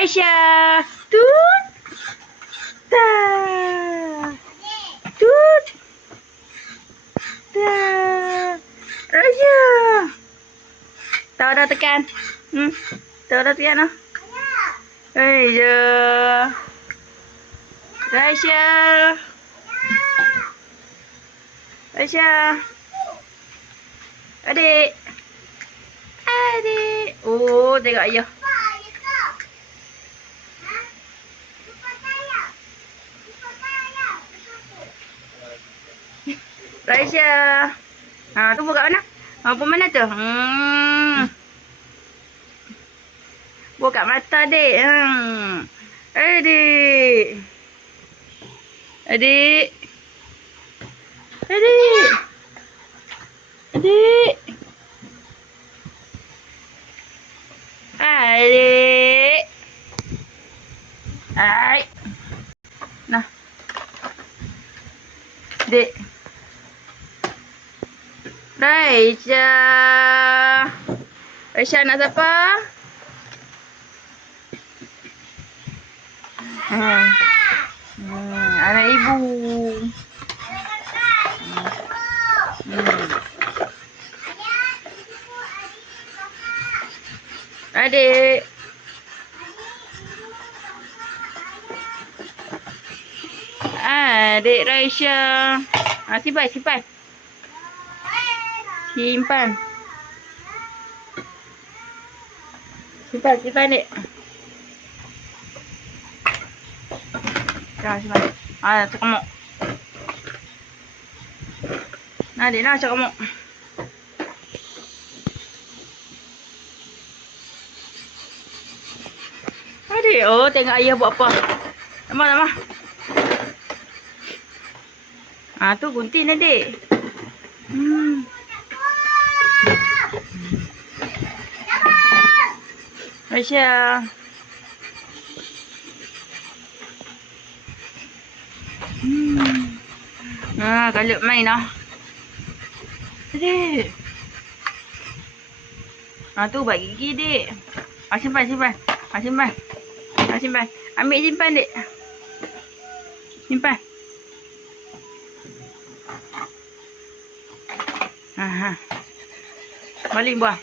Raisya. Tut. Ta. Tut. Ta. Raisya. Tahu dah tekan. Tahu dah tekan dah. Raisya. Raisya. Raisya. Adik. Adik. Oh, tengok ayah. Raisya. Ha, tu buka mana? Apa mana tu? Buka mata, Dek. Adik. Adik. Adik. Adik. Adik. Ai. Nah. Dek. Raisya. Raisya nak siapa? Anak ibu. Adik. Adik Raisya. Simpan. Simpan, Dek. Simpan. Cakemuk. Adik nak cakemuk. Adik, tengok ayah buat apa. Lama. Tu gunting, Adik. Raisya. Kalau main lah. Adik. Tu buat gigi, Dek. Simpan. Simpan. Ambil simpan, Dek. Simpan. Balik buah.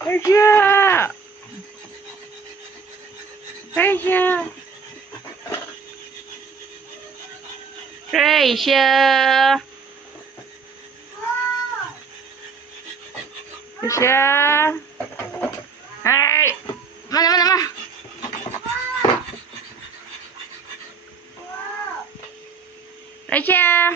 Raisya. Raisya. Raisya. Raisya. Hai. Mana? Raisya.